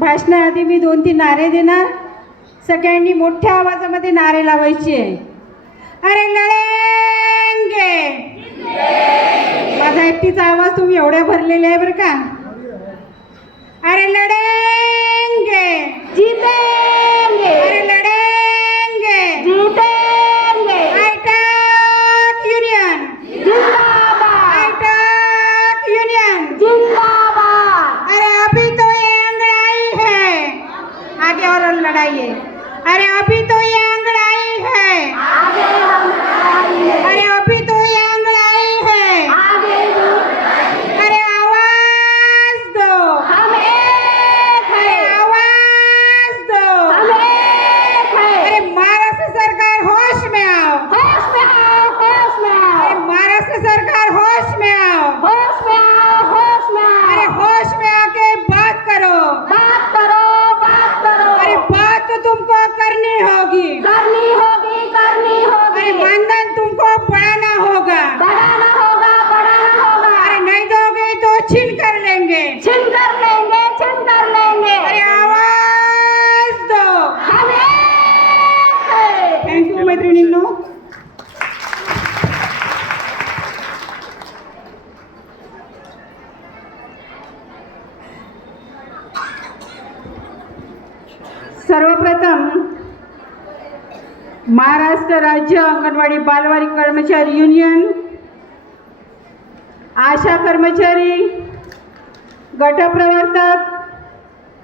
भाषणाआधी मी दोन तीन नारे देणार. सगळ्यांनी मोठ्या आवाजामध्ये नारे लावायचे. अरे लढेंगे माझा एकटीचा आवाज तुम्ही एवढ्या भरलेले आहे बरं का? अरे लढेंगे जीतेंगे आगे और लड़ाई है अरे अभी तो ये महाराष्ट्र राज्य अंगणवाडी बालवाडी कर्मचारी युनियन. आशा कर्मचारी गटप्रवर्तक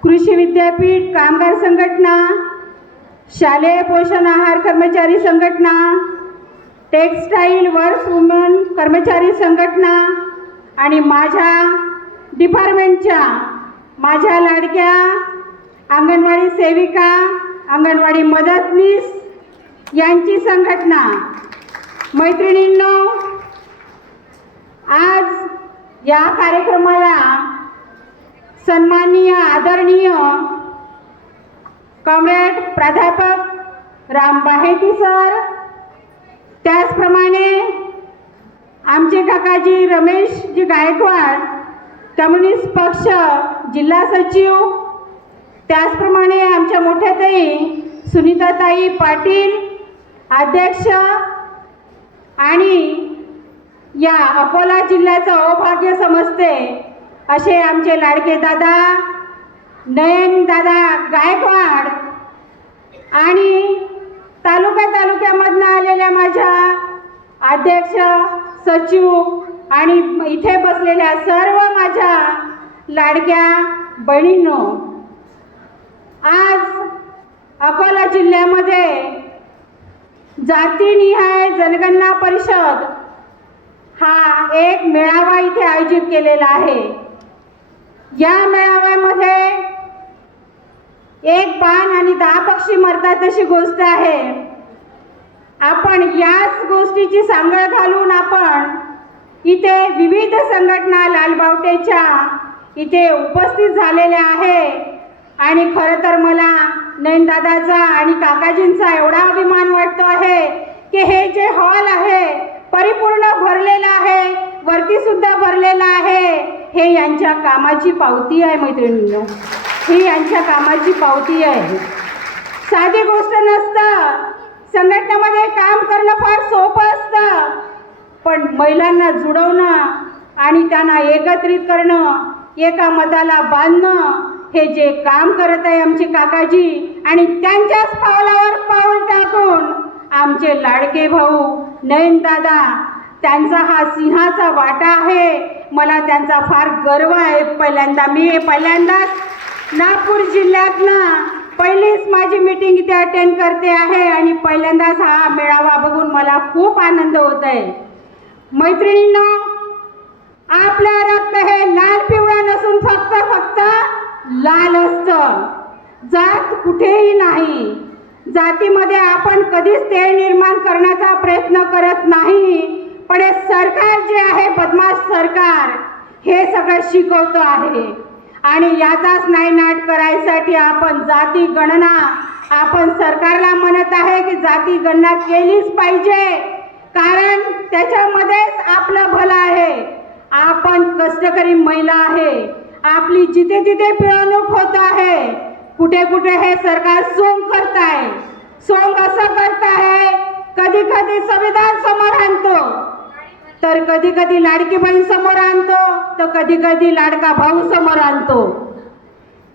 कृषी विद्यापीठ कामगार संघटना शालेय पोषण आहार कर्मचारी संघटना टेक्स्टाईल वर्क्स वुमन कर्मचारी संघटना आणि माझ्या डिपार्टमेंटच्या माझ्या लाडक्या अंगणवाडी सेविका अंगणवाडी मदतनीस यांची संघटना. मैत्रिणींनो आज या कार्यक्रमाला सन्माननीय आदरणीय कॉम्रेड प्राध्यापक राम बाहेती सर त्याचप्रमाणे आमचे काकाजी रमेशजी गायकवाड कम्युनिस्ट पक्ष जिल्हा सचिव त्याचप्रमाणे आमच्या मोठ्या ताई सुनीताताई पाटील अध्यक्ष आणि या अकोला जिल्ह्याचं अभाग्य समजते असे आमचे लाडके दादा नयन दादा गायकवाड आणि तालुका तालुक्यामधनं आलेल्या माझ्या अध्यक्ष सचिव आणि इथे बसलेल्या सर्व माझ्या लाडक्या बहिणींनो आज अकोला जिल्ह्यामध्ये जातीनिहाय जनगणना परिषद हा एक मेळावा इथे आयोजित केलेला आहे. या मेळाव्यामध्ये एक पान आणि दहा पक्षी मरतात अशी गोष्ट आहे. आपण याच गोष्टीची सांगड घालून आपण इथे विविध संघटना लालबावटेच्या इथे उपस्थित झालेल्या आहे. आणि खरं तर मला नयनदादाचा आणि काकाजींचा एवढा अभिमान वाटतो आहे की हे जे हॉल आहे परिपूर्ण भरलेलं आहे वरती सुद्धा भरलेलं आहे हे यांच्या कामाची पावती आहे मैत्रिणींनो. ही यांच्या कामाची पावती आहे. साधी गोष्ट नसतं. संघटनेमध्ये काम करणं फार सोपं असतं. पण महिलांना जुडवणं आणि त्यांना एकत्रित करणं एका मताला बांधणं हे जे काम करत आहे आमचे काकाजी आणि त्यांच्याच पावलावर पाऊल टाकून आमचे लाडके भाऊ नयनदादा त्यांचा हा सिंहाचा वाटा आहे. मला त्यांचा फार गर्व आहे. पहिल्यांदा मी पहिल्यांदाच नागपूर जिल्ह्यातनं पहिलीच माझी मीटिंग इथे अटेंड करते आहे आणि पहिल्यांदाच हा मेळावा बघून मला खूप आनंद होत आहे. मैत्रिणींना आपलं रक्त हे लाल पिवळा नसून फक्त फक्त लाल असतं. जात कुठेही नाही. जातीमध्ये आपण कधीच तेढ निर्माण करण्याचा प्रयत्न करत नाही. पण हे सरकार जे आहे बदमाश सरकार हे सगळं शिकवतं आहे. आणि याचाच नायनाट करायसाठी आपण जाती गणना आपण सरकारला म्हणत आहे की जाती गणना केलीच पाहिजे. कारण त्याच्यामध्येच आपलं भलं आहे. आपण कष्टकरी महिला आहे. आपली जिथे तिथे पिळवणूक होत आहे कुठे कुठे हे सरकार सोंग करत आहे सोंग असं करत आहे कधी कधी संविधान समोर आणतो. तर कधी कधी लाडकी बहीण समोर आणतो तर कधी कधी लाडका भाऊ समोर आणतो.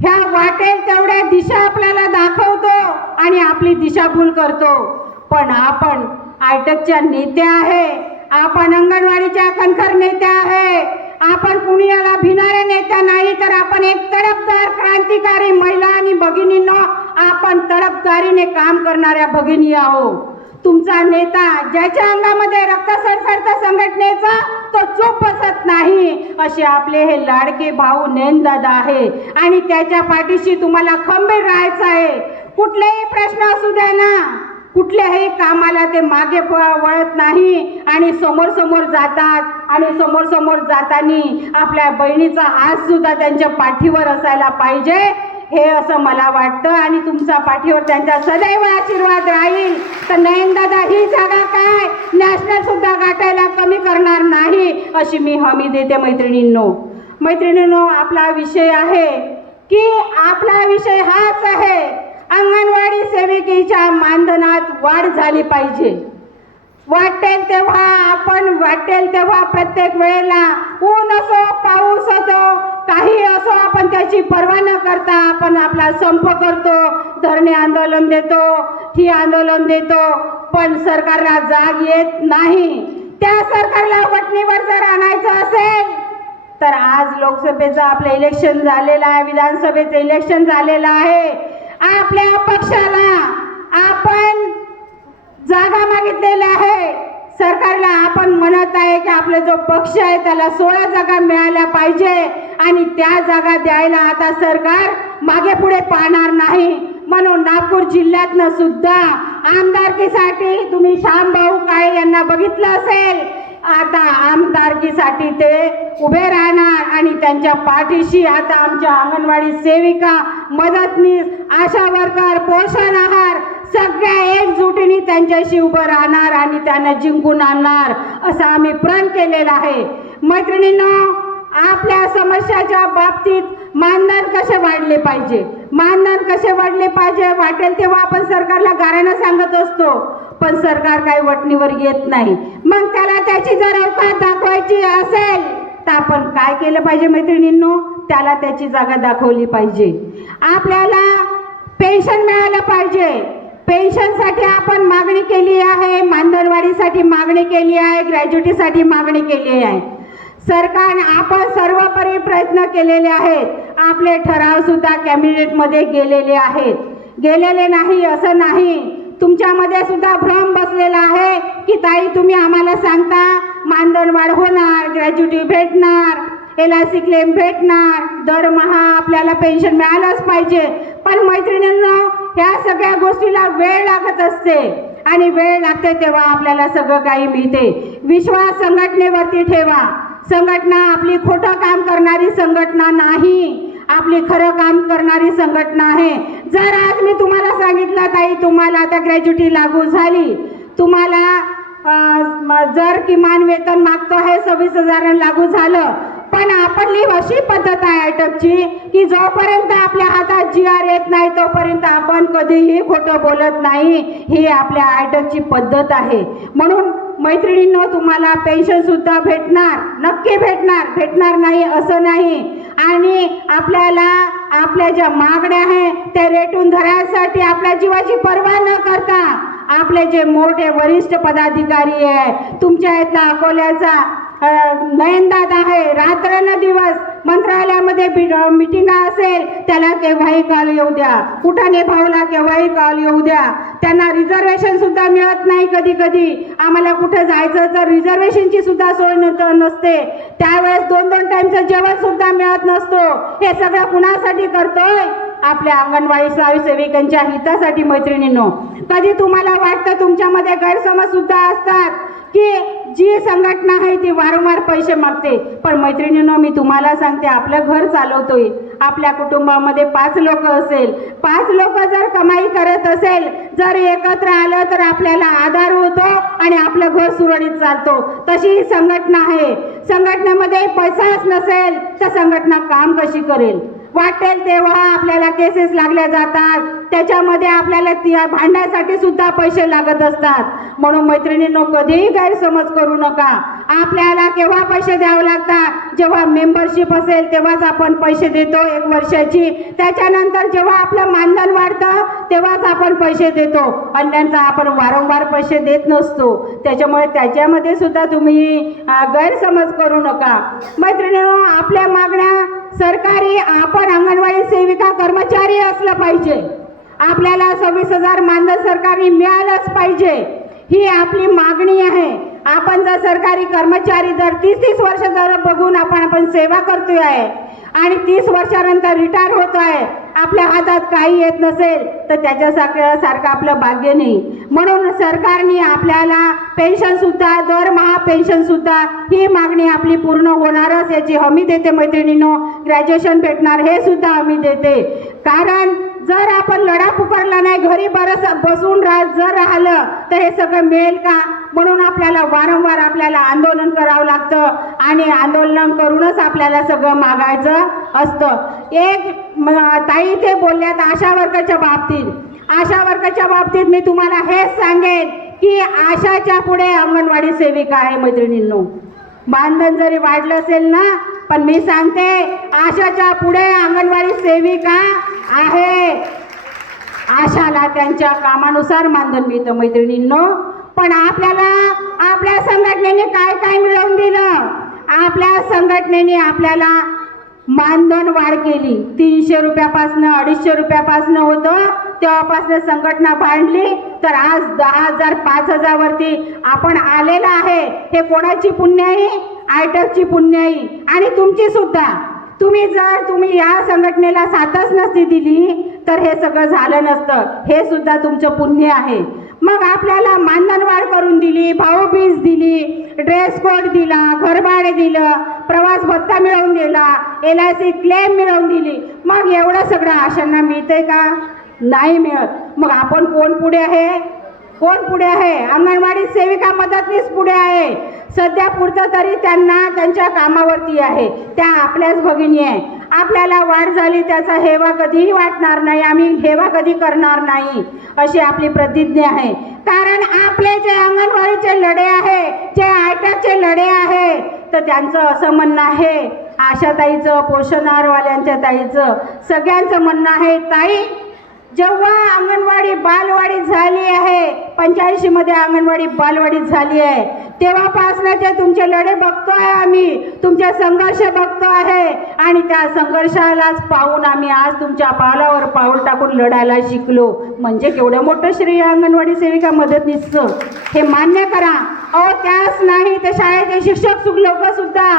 ह्या वाटेल तेवढ्या दिशा आपल्याला दाखवतो आणि आपली दिशाभूल करतो. पण आपण आयटकच्या नेत्या आहे आपण अंगणवाडीच्या कणखर नेत्या आहे आपण कुणीला भिणाऱ्या नेत्या नाही तर आपण एक तडपदार क्रांतिकारी महिला आणि भगिनींनो आपण तडपदारीने काम करणाऱ्या भगिनी आहोत. तुमचा नेता ज्याच्या अंगामध्ये रक्त सरसरता संघटनेचा तो चूप बसत नाही असे आपले हे लाडके भाऊ नेनदादा आहे. आणि त्याच्या पाठीशी तुम्हाला खंबीर राहायचं आहे. कुठलेही प्रश्न असू द्या ना. कुठल्याही कामाला ते मागे प- वळत नाही. आणि समोर समोर जातात. आणि समोर समोर जाताना आपल्या बहिणीचा हात सुद्धा त्यांच्या पाठीवर असायला पाहिजे. हे असं मला वाटतं. आणि तुमचा पाठीवर त्यांचा सदैव आशीर्वाद राहील. तर नयनदादा ही जागा काय? नॅशनल सुद्धा गाठायला कमी करणार नाही अशी मी हमी देते मैत्रिणींनो. मैत्रिणींनो आपला विषय आहे की आपला विषय हाच आहे. अंगणवाडी सेविकेच्या मानधनात वाढ झाली पाहिजे. वाटेल तेव्हा आपण वाटेल तेव्हा प्रत्येक वेळेला ऊन असो पाऊस असो काही असो आपण त्याची पर्वा न करता आपण आपला संप करतो धरणे आंदोलन देतो ठी आंदोलन देतो पण सरकारला जाग येत नाही. त्या सरकारला वटणीवर जर आणायचं असेल तर आज लोकसभेचं आपलं इलेक्शन झालेलं आहे विधानसभेचं इलेक्शन झालेलं आहे. आपल्या पक्षाला आपण जागा मागितलेल्या आहे. सरकारला आपण म्हणत आहे की आपला जो पक्ष आहे त्याला सोळा जागा मिळाल्या पाहिजे आणि त्या जागा द्यायला आता सरकार मागे पुढे पाहणार नाही. म्हणून नागपूर जिल्ह्यातनं सुद्धा आमदारकीसाठी तुम्ही श्यामभाऊ काळे यांना बघितलं असेल आता आमदारकीसाठी ते उभे राहणार आणि त्यांच्या पाठीशी आता आमच्या अंगणवाडी सेविका मदतनीस आशा वर्कर पोषण आहार सगळ्या एकजुटीने त्यांच्याशी उभं राहणार आणि त्यांना जिंकून आणणार असं आम्ही प्रण केलेलं आहे. मैत्रिणींना आपल्या समस्याच्या बाबतीत मानधन कसे वाढले पाहिजे? मानधन कसे वाढले पाहिजे? वाटेल तेव्हा आपण सरकारला गाऱ्यानं सांगत असतो. पण सरकार काही वटणीवर येत नाही. मग त्याला त्याची जर अवकाश दाखवायची असेल तर आपण काय केलं पाहिजे मैत्रिणींनो? त्याला त्याची जागा दाखवली पाहिजे. आपल्याला पेन्शन मिळालं पाहिजे. पेन्शनसाठी आपण मागणी केली आहे. मानधनवाढीसाठी मागणी केली आहे. ग्रॅज्युटीसाठी मागणी केली आहे. सरकार आपण सर्वपरी प्रयत्न केलेले आहेत. आपले ठराव सुद्धा कॅबिनेटमध्ये गेलेले आहेत. गेलेले नाही असं नाही. तुमच्यामध्ये सुद्धा भ्रम बसलेला आहे की ताई तुम्ही आम्हाला सांगता मानधन वाढ होणार ग्रॅज्युटी भेटणार एल आय सी क्लेम भेटणार दरमहा आपल्याला पेन्शन मिळालंच पाहिजे. पण मैत्रिणींनो ह्या सगळ्या गोष्टीला वेळ लागत असते. आणि वेळ लागते तेव्हा आपल्याला सगळं काही मिळते. विश्वास संघटनेवरती ठेवा. संघटना आपली खोटं काम करणारी संघटना नाही. आपली खरं काम करणारी संघटना आहे. जर आज मी तुम्हाला सांगितलं ताई तुम्हाला आता ग्रॅज्युटी लागू झाली. तुम्हाला जर किमान वेतन मागतो आहे सव्वीस हजार लागू झालं. पण आपली अशी पद्धत आहे अटकची की जोपर्यंत आपल्या हातात जी आर येत नाही तोपर्यंत आपण कधीही खोटं बोलत नाही. ही आपल्या अटकची पद्धत आहे. म्हणून मैत्रिणींनो तुम्हाला पेन्शनसुद्धा भेटणार. नक्की भेटणार. भेटणार नाही असं नाही. आणि आपल्याला आपल्या ज्या मागण्या आहेत त्या रेटून धरायसाठी आपल्या जीवाची पर्वा न करता आपले जे मोठे वरिष्ठ पदाधिकारी आहे तुमच्या इथला अकोल्याचा नयनदाद आहे रात्र दिवस मंत्रालयामध्ये मिटिंग असेल त्याला केव्हाही कॉल येऊ द्या. कुठं भाऊला केव्हाही कॉल येऊ द्या. त्यांना रिझर्वेशन सुद्धा मिळत नाही कधी कधी. आम्हाला कुठे जायचं तर रिझर्वेशनची सुद्धा सोय नसते. त्यावेळेस दोन दोन टाइमचं जेवण सुद्धा मिळत नसतो. हे सगळं कुणासाठी करतोय? आपल्या अंगणवाडी सेविकांच्या हितासाठी मैत्रिणींनो. कधी तुम्हाला वाटतं तुमच्यामध्ये गैरसमज सुद्धा असतात? की जी संघटना आहे ती वारंवार पैसे मागते. पण मैत्रिणींनो मी तुम्हाला सांगते आपलं घर चालवतोय. आपल्या कुटुंबामध्ये पाच लोक असेल. पाच लोक जर कमाई करत असेल जर एकत्र आलं तर आपल्याला आधार होतो आणि आपलं घर सुरळीत चालतो. तशी ही संघटना आहे. संघटनेमध्ये पैसाच नसेल तर संघटना काम कशी करेल? वाटेल तेव्हा आपल्याला केसेस लागल्या जातात. त्याच्यामध्ये आपल्याला ती भांडण्यासाठी सुद्धा पैसे लागत असतात. म्हणून मैत्रिणींनो कधीही गैरसमज करू नका. आपल्याला केव्हा पैसे द्यावे लागतात? जेव्हा मेंबरशिप असेल तेव्हाच आपण पैसे देतो एक वर्षाची. त्याच्यानंतर जेव्हा आपलं मानधन वाढतं तेव्हाच आपण पैसे देतो. अन्यांचा आपण वारंवार पैसे देत नसतो. त्याच्यामुळे त्याच्यामध्ये सुद्धा तुम्ही गैरसमज करू नका. मैत्रिणींनो आपल्या मागण्या सरकारी आपण अंगणवाडी सेविका कर्मचारी असलं पाहिजे. आपल्याला सव्वीस हजार मानधन सरकारी मिळालंच पाहिजे. ही आपली मागणी आहे. आपण जर सरकारी कर्मचारी जर तीस तीस वर्ष जर बघून आपण आपण सेवा करतोय आहे आणि तीस वर्षानंतर रिटायर होतो आहे आपल्या हातात काही येत नसेल तर त्याच्यासारखं सारखं आपलं भाग्य नाही. म्हणून सरकारने आपल्याला पेन्शन सुद्धा दरमहा पेन्शन सुद्धा ही मागणी आपली पूर्ण होणारच. याची हमी देते मैत्रिणीनो ग्रॅज्युएशन भेटणार हे सुद्धा हमी देते. कारण जर आपण लढा पुकारला नाही घरी बरस बसून राह जर राहिलं तर हे सगळं मिळेल का? म्हणून आपल्याला वारंवार आपल्याला आंदोलन करावं लागतं आणि आंदोलन करूनच आपल्याला सगळं मागायचं असतं. एक ताई ते बोलल्यात आशा वर्गाच्या बाबतीत. आशा वर्गाच्या बाबतीत मी तुम्हाला हेच सांगेन. की आशाच्या पुढे अंगणवाडी सेविका आहे मैत्रिणींनो. मानधन जरी वाढलं असेल ना पण मी सांगते आशाच्या पुढे अंगणवाडी सेविका आहे. आशाला त्यांच्या कामानुसार मानधन मिळतं मैत्रिणींनो. पण आपल्याला आपल्या संघटनेने काय काय मिळवून दिलं? आपल्या संघटनेने आपल्याला मानधन वाढ केली. तीनशे रुपयापासनं अडीचशे रुपयापासनं होतं. तेव्हापासून संघटना भांडली तर आज दहा हजार पाच हजारवरती आपण आलेला आहे. हे कोणाची पुण्याई? आयटकची पुण्याई. आणि तुमची सुद्धा. तुम्ही जर तुम्ही या संघटनेला साथच नसती दिली तर हे सगळं झालं नसतं. हे सुद्धा तुमचं पुण्य आहे. मग आपल्याला मानधन वाढ करून दिली भाऊबीज दिली ड्रेस कोड दिला घरभाडे दिलं प्रवास भत्ता मिळवून दिला एल आय सी क्लेम मिळवून दिली. मग एवढं सगळं आशांना मिळतंय का? नाही मिळत. मग आपण कोण पुढे आहे? कोण पुढे आहे? अंगणवाडी सेविका मदतनीस पुढे आहे. सध्या पुरतं तरी त्यांना त्यांच्या कामावरती आहे. त्या आपल्याच भगिनी आहे. आपल्याला वाढ झाली त्याचा हेवा कधीही वाटणार नाही. आम्ही हेवा कधी करणार नाही अशी आपली प्रतिज्ञा आहे. कारण आपले जे अंगणवाडीचे लढे आहे जे आयट्याचे लढे आहे तर त्यांचं असं म्हणणं आहे आशाताईचं पोषणारवाल्यांच्या ताईचं सगळ्यांचं म्हणणं आहे ताई जेव्हा अंगणवाडी बालवाडी झाली आहे पंच्याऐंशी मध्ये अंगणवाडी बालवाडी झाली आहे तेव्हापासनाचे तुमचे लढे बघतोय आम्ही तुमचे संघर्ष बघतो आहे आणि त्या संघर्षालाच पाहून आम्ही आज तुमच्या पावलावर पाऊल टाकून लढायला शिकलो. म्हणजे केवढं मोठं श्रेय अंगणवाडी सेविका मदतनीसचं. हे मान्य करा. अहो त्याच नाही तर शाळेचे शिक्षक लोक सुद्धा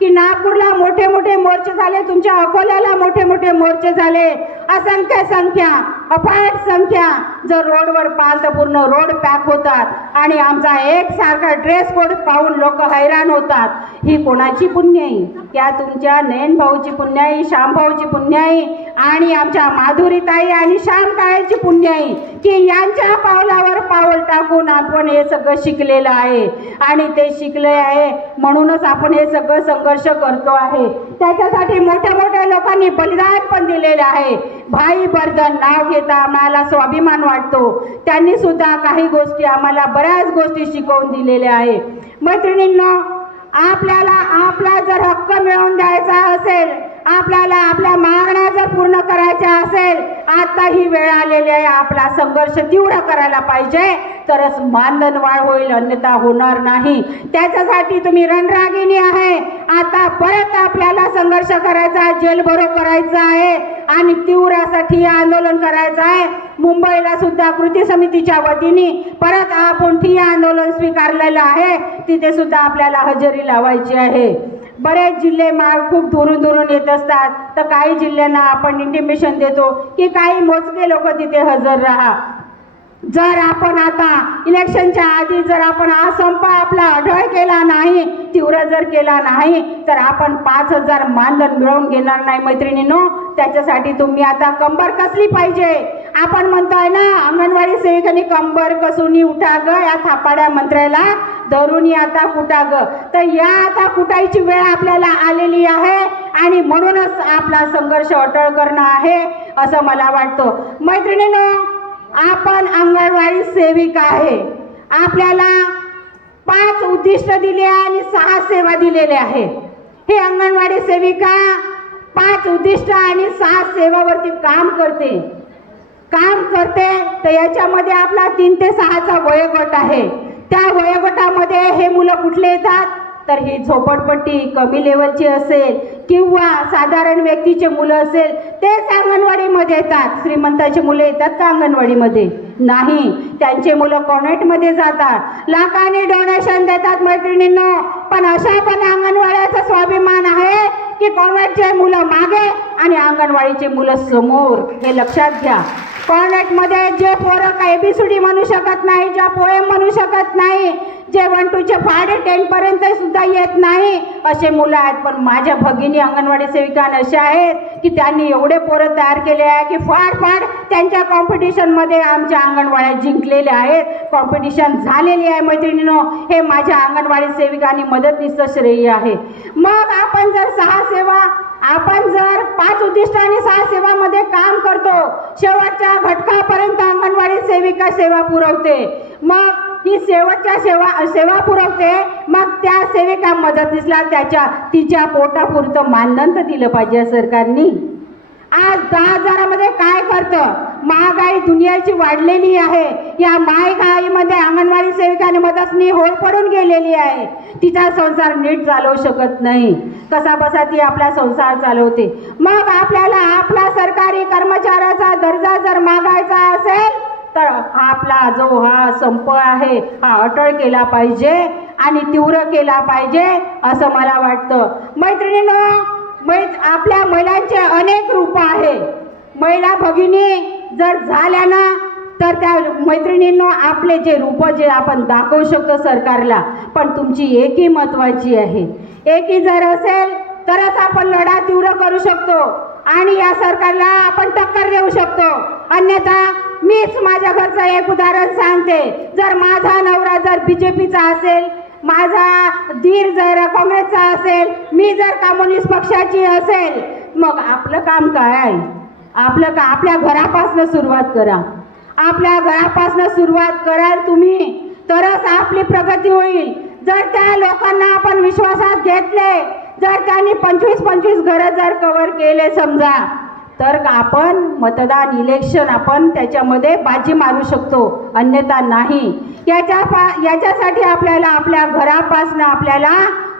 की नागपूरला मोठे मोठे मोर्चे झाले तुमच्या अकोल्याला मोठे मोठे मोर्चे झाले. असंख्य संख्या. अफाट संख्या. जर रोडवर पाहाल तर पूर्ण रोड पॅक होतात आणि आमचा एक सारखा ड्रेस कोड पाहून लोक हैराण होतात ही कोणाची पुण्याई? त्या तुमच्या नयन भाऊची पुण्याई श्यामभाऊची पुण्याई आणि आमच्या माधुरीताई आणि श्याम पुण्याई की यांच्या पावलावर पाऊल टाकून आपण हे सगळं शिकलेलं आहे. आणि ते शिकले आहे म्हणूनच आपण हे सगळं संघर्ष करतो आहे. त्याच्यासाठी मोठ्या मोठ्या लोकांनी बलिदान पण दिलेलं आहे. भाई बर्धन नाव घेत आम्हाला स्वाभिमान वाटतो. त्यांनी सुद्धा काही गोष्टी आम्हाला बऱ्याच गोष्टी शिकवून दिलेल्या आहे मैत्रिणींना आपल्याला आपला जर हक्क मिळवून द्यायचा असेल आपल्याला आपल्या मागण्या जर पूर्ण करायच्या असेल आता ही वेळ आलेली आहे आपला संघर्ष तीव्र करायला पाहिजे. तरच मानधन वाढ होईल अन्यथा होणार नाही. त्याच्यासाठी तुम्ही रणरागिणी आहे. आता परत आपल्याला संघर्ष करायचा आहे जेलभरो करायचा आहे आणि तीव्रासाठी आंदोलन करायचं आहे. मुंबईला सुद्धा कृती समितीच्या वतीने परत आपण ठिय्या आंदोलन स्वीकारलेलं आहे. तिथे सुद्धा आपल्याला हजेरी लावायची आहे. बरेच जिल्हे माल खूप दुरून दुरून येत असतात. तर काही जिल्ह्यांना आपण इंटिमेशन देतो की काही मोजके लोक तिथे हजर राहा. जर आपण आता इलेक्शनच्या आधी जर आपण हा संप आपला अढळ केला नाही तीव्र जर केला नाही तर आपण पाच हजार मानधन मिळवून घेणार नाही मैत्रिणीनो. त्याच्यासाठी तुम्ही आता कंबर कसली पाहिजे? आपण म्हणतोय ना अंगणवाडी सेविकांनी कंबर कसून उठा ग या थापाड्या मंत्र्याला धरून आता कुटा ग. तर या आता कुटायची वेळ आपल्याला आलेली आहे आणि म्हणूनच आपला संघर्ष अटळ करणं आहे असं मला वाटतं. मैत्रिणींनो आपण अंगणवाडी सेविका आहे. आपल्याला पाच उद्दिष्ट दिले आणि सहा सेवा दिलेल्या आहे हे अंगणवाडी सेविका पाच उद्दिष्ट आणि सहा सेवावरती काम करते. काम करते तर याच्यामध्ये आपला तीन ते सहाचा वयोगट आहे. त्या वयोगटामध्ये हे मुलं कुठले येतात? तर ही झोपडपट्टी कमी लेवलची असेल किंवा साधारण व्यक्तीचे मुलं असेल तेच अंगणवाडीमध्ये येतात. श्रीमंताची मुलं येतात का अंगणवाडीमध्ये? नाही. त्यांचे मुलं कॉन्व्हेंटमध्ये जातात. लाखांनी डोनेशन देतात मैत्रिणींनो. पण अशा पण अंगणवाड्याचा स्वाभिमान आहे की कॉन्व्हेंटचे मुलं मागे आणि अंगणवाडीचे मुलं समोर. हे लक्षात घ्या. कॉन्व्हेंटमध्ये जे पोरं एबीसीडी म्हणू शकत नाही ज्या पोएम म्हणू शकत नाही जे वन टूचे फाडे टेनपर्यंत सुद्धा येत नाही. असे मुलं आहेत पण माझ्या भगिनी अंगणवाडी सेविका अशा आहेत की त्यांनी एवढे पोरं तयार केले आहे की फार फार त्यांच्या कॉम्पिटिशनमध्ये आमच्या अंगणवाड्या जिंकलेले आहेत. कॉम्पिटिशन झालेली आहे मैत्रिणीनो. हे माझ्या अंगणवाडी सेविकांनी मदतीचं श्रेय आहे. मग आपण जर सहा सेवा आपण जर पाच उद्दिष्ट आणि सहा सेवामध्ये काम करतो शेवटच्या घटकापर्यंत अंगणवाडी सेविका सेवा पुरवते. मग ही शेवटच्या सेवा सेवा पुरवते. मग त्या सेविका मदतीसला त्याच्या तिच्या पोटापुरतं मानधन तर दिलं पाहिजे सरकारनी. आज दहा हजारामध्ये काय करतं महागाई दुनियाची वाढलेली आहे. या महागाईमध्ये अंगणवाडी सेविकाने मदतनी होळ पडून गेलेली आहे. तिचा संसार नीट चालवू शकत नाही. कसा बसा ती आपला संसार चालवते. मग आपल्याला आपला सरकारी कर्मचाऱ्याचा दर्जा जर मागायचा असेल तर आपला जो हा संप आहे हा अटळ केला पाहिजे आणि तीव्र केला पाहिजे असं मला वाटतं. मैत्रिणीनं मै आपल्या महिलांचे अनेक रूप आहे. महिला भगिनी जर झाल्या ना तर त्या मैत्रिणींनो आपले जे रूप जे आपण दाखवू शकतो सरकारला पण तुमची एकी महत्त्वाची आहे. एकी जर असेल तरच आपण लढा तीव्र करू शकतो आणि या सरकारला आपण टक्कर देऊ शकतो. अन्यथा मीच माझ्या घरचं एक उदाहरण सांगते. जर माझा नवरा जर बी जे पीचा असेल माझा धीर जर काँग्रेसचा असेल मी जर कम्युनिस्ट पक्षाची असेल मग आपलं काम काय? आहे आपलं का आपल्या घरापासनं सुरुवात करा. आपल्या घरापासनं सुरुवात कराल तुम्ही तरच आपली प्रगती होईल. जर त्या लोकांना आपण विश्वासात घेतले जर त्यांनी पंचवीस पंचवीस घरं जर कवर केले समजा तर आपण मतदान इलेक्शन आपण त्याच्यामध्ये बाजी मारू शकतो अन्यथा नाही. याच्या पा याच्यासाठी आपल्याला आपल्या घरापासून आपल्याला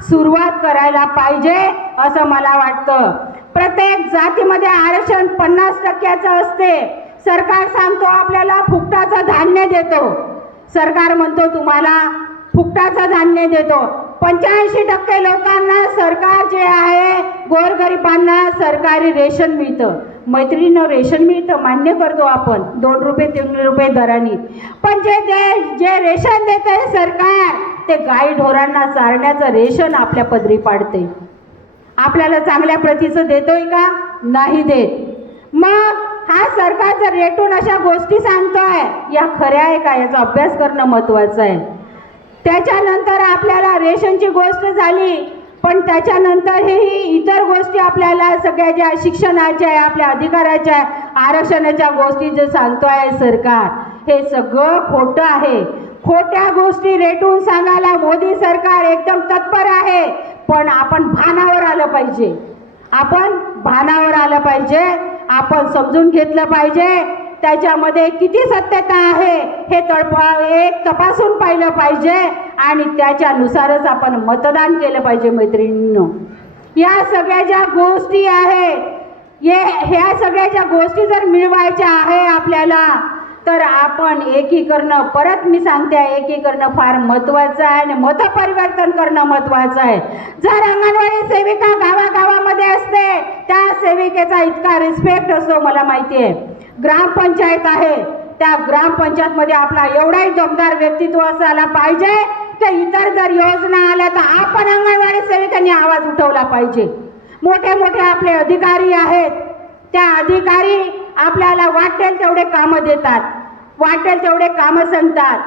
सुरुवात करायला पाहिजे असं मला वाटतं. प्रत्येक जातीमध्ये आरक्षण पन्नास टक्क्याचं असते. सरकार सांगतो आपल्याला फुकटाचं धान्य देतो. सरकार म्हणतो तुम्हाला फुकटाचं धान्य देतो. पंच्याऐंशी टक्के लोकांना सरकार जे आहे गोरगरिबांना सरकारी रेशन मिळतं. मैत्रिणीनं रेशन मिळतं मान्य करतो आपण. दोन रुपये तीन रुपये दराने. पण जे दे जे रेशन देते सरकार ते गाई ढोरांना चारण्याचं रेशन आपल्या पदरी पाडते. आपल्याला चांगल्या प्रतीचं देतोय का? नाही देत. मग हा सरकार जर रेटून अशा गोष्टी सांगतोय. या खऱ्या आहे का? याचा अभ्यास करणं महत्वाचं आहे. त्याच्यानंतर आपल्याला रेशनची गोष्ट झाली. पण त्याच्यानंतर हे इतर गोष्टी आपल्याला सगळ्या ज्या शिक्षणाच्या आहे आपल्या अधिकाराच्या आहे, आरक्षणाच्या गोष्टी जे सांगतोय सरकार हे सगळं खोटं आहे. खोट्या गोष्टी रेटून सांगायला मोदी सरकार एकदम तत्पर आहे पण आपण भानावर आलं पाहिजे. आपण भानावर आलं पाहिजे आपण समजून घेतलं पाहिजे त्याच्यामध्ये किती सत्यता आहे हे तळपा एक तपासून पाहिलं पाहिजे आणि त्याच्यानुसारच आपण मतदान केलं पाहिजे मैत्रिणींनो. या सगळ्या ज्या गोष्टी आहे ये ह्या सगळ्या ज्या गोष्टी जर मिळवायच्या आहे आपल्याला तर आपण एकीकरणं परत मी सांगते एकीकरणं फार महत्त्वाचं आहे आणि मतपरिवर्तन करणं महत्त्वाचं आहे. जर अंगणवाडी सेविका गावागावामध्ये असते त्या सेविकेचा इतका रिस्पेक्ट असतो मला माहिती आहे. ग्रामपंचायत आहे. त्या ग्रामपंचायतमध्ये आपला एवढाही दमदार व्यक्तित्व असायला पाहिजे. की इतर जर योजना आल्या तर आपण अंगणवाडी सेविकांनी आवाज उठवला पाहिजे. मोठे मोठे आपले अधिकारी आहेत. त्या अधिकारी आपल्याला वाटेल तेवढे कामं देतात. वाटेल तेवढे कामं सांगतात.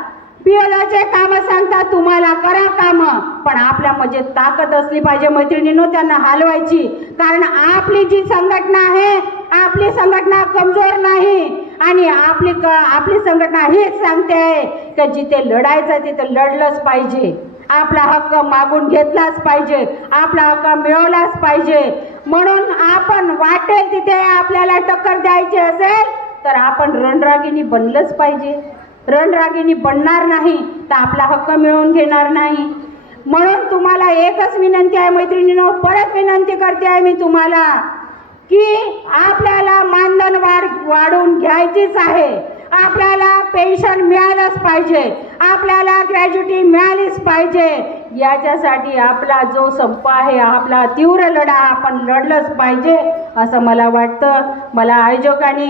पिओलाचे काम सांगतात तुम्हाला करा काम. पण आपल्या म्हणजे ताकद असली पाहिजे मैत्रिणींनो त्यांना हलवायची. कारण आपली जी संघटना आहे आपली संघटना कमजोर नाही. आणि आपली क आपली संघटना हेच सांगते आहे की जिथे लढायचं तिथे लढलंच पाहिजे. आपला हक्क मागून घेतलाच पाहिजे. आपला हक्क मिळवलाच पाहिजे. म्हणून आपण वाटेल तिथे आपल्याला टक्कर द्यायची असेल तर आपण रणरागिणी बनलंच पाहिजे. रणरागिणी बनणार नाही तर आपला हक्क मिळवून घेणार नाही. म्हणून तुम्हाला एकच विनंती आहे मैत्रिणीनो परत विनंती करते आहे मी तुम्हाला की आपल्याला मानधन वाढ वाढवून घ्यायचीच आहे. आपल्याला पेन्शन मिळालंच पाहिजे. आपल्याला ग्रॅज्युटी मिळालीच पाहिजे. याच्यासाठी आपला जो संप आहे आपला तीव्र लढा आपण लढलंच पाहिजे असं मला वाटतं. मला आयोजकांनी